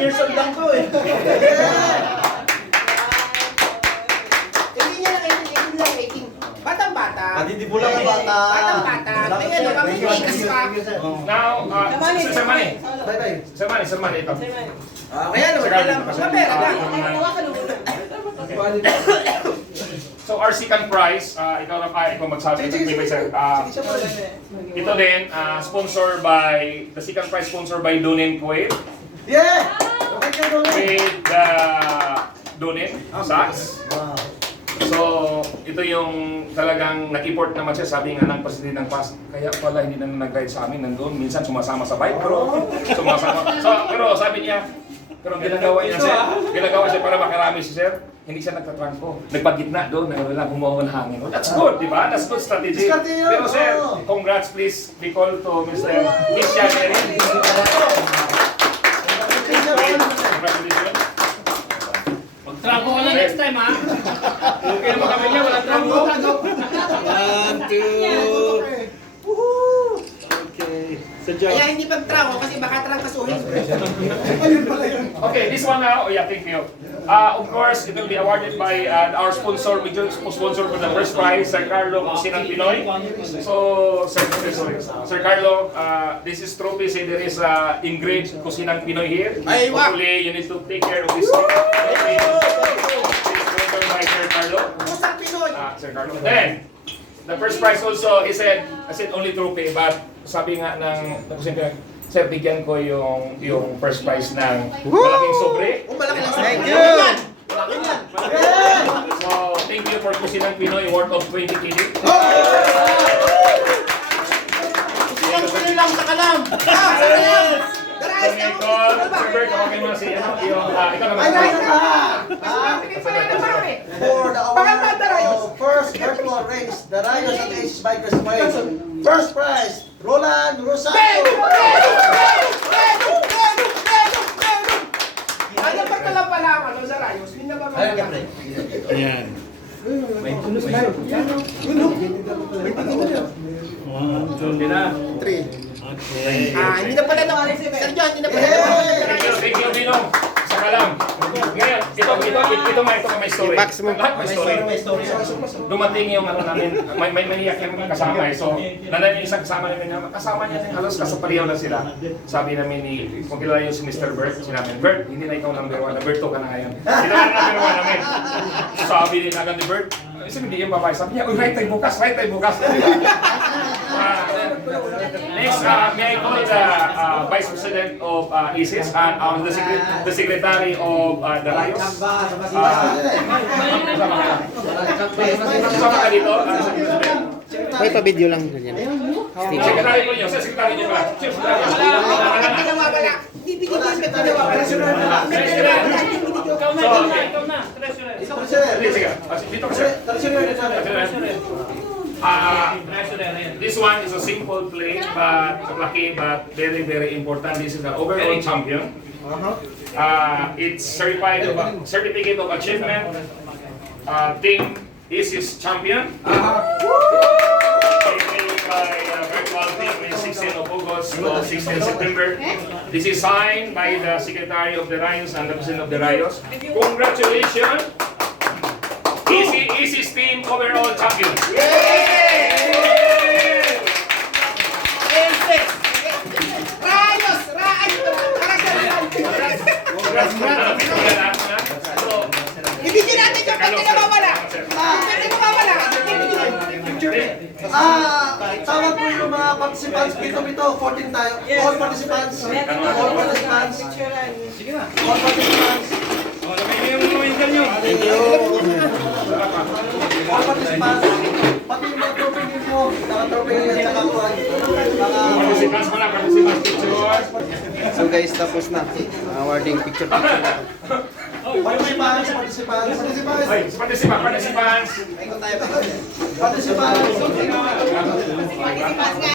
years old lang to eh. Hindi niya lang 18 lang, 18. Batang-bata. Kadidibula ka bata. Batang-bata. May ano ka, may ikas pa. Now, Sir Manny. Sir Manny, ito. Kaya naman, alam, mapera lang. So, our second prize, ikaw magsasabi. Ito din, sponsored by, the second prize sponsored by Donin Kuwait. Yeah! Okay ka doon. With Donin Sachs. Wow. So, ito yung talagang nag-import naman siya, sabi nga ng presidente ng PAS, kaya pala hindi na nag-ride sa amin nandun, minsan sumasama sa bike, pero sabi niya, pero ginagawa siya para makarami si sir, hindi siya nagtatrangko, nagpagitna doon, wala humuha ng hangin. That's good, di ba? That's good strategy. Pero sir, congrats please, be called to Mr. Ishan Erin. Congratulations. Trangko ka na next time, ha? Okay naman kami niya, walang trangko. 1, 2. Okay. Kaya hindi pag-trangko kasi baka trangkasuhin. Okay, this one now, thank you. Of course, it will be awarded by our sponsor, which is sponsor for the first prize, Sir Carlo Kusinang Pinoy. So, Sir Carlo, this is trophy, say there is engraved Kusinang Pinoy here. Hopefully, you need to take care of this. Sponsored by Sir Carlo. Kusang Pinoy. Sir Carlo. Then, the first prize also, I said only trophy, but sabi nga ng Kusinang Pinoy, sir, bigyan ko yung first prize ng malaking sobre. Malaki lang sa Thank you! Malaki yan. So, thank you for Kusinang Pinoy, worth of 20 kg. Kusang Pinoy lang sa kalam. Sa kalam. Darayos na mo. Sir Bert, kapagin mo si ikaw naman. Ay, nice ka! For the award of first virtual race, the Rayos at Aces Bikers Race. First prize, Roland Rosario. Ano pa ka lang pala ang ano sa Rayos? Hindi na ba Ayan. May tulos na yun. Hindi na. 3. Okay. hindi na pala naman. Sir John, hindi na pala Thank you, Dino. Saka lang. Ngayon, ito may story. Lahat may story. Dumating yung namin, may maniyak yung kasama eh. So, nanay yung isang kasama namin na kasama niya din halos kasapariyaw na sila. Sabi namin kung kilala yung si Mr. Bert, sinabi, Bert, hindi na ikaw number 1, number 2 ka na ngayon. Hindi na number 1 namin. Sabi din agad ni Bert, hindi yung babae. Sabi niya, right tayo bukas. Next, may I call the Vice President of ISIS and the Secretary of the Rayos. Sama ka dito. May pa-video lang ganyan. Secretary ko niyo. Secretary niyo ba? Wala. Hindi binigyan ka pinawawala. Dito ka, sir. This one is a simple play, but lucky, but very, very important. This is the overall champion. It's certificate of achievement. Team ISIS champion. Made by virtual team in 16th of August to 16th September. This is signed by the Secretary of the Rayos and the President of the Rayos. Congratulations! ISIS team overall champion. Rayos! Ibigyan natin yung pati na mawala. Pati na mawala. Tawag po yung mga participants. Pito, 14 tayo. All participants. All participants. Thank you. All participants. Pati yung mga trophy ninyo. Naka-trophy ninyo at saka po So guys, tapos na. Awarding picture. Participants. Participants. Participants.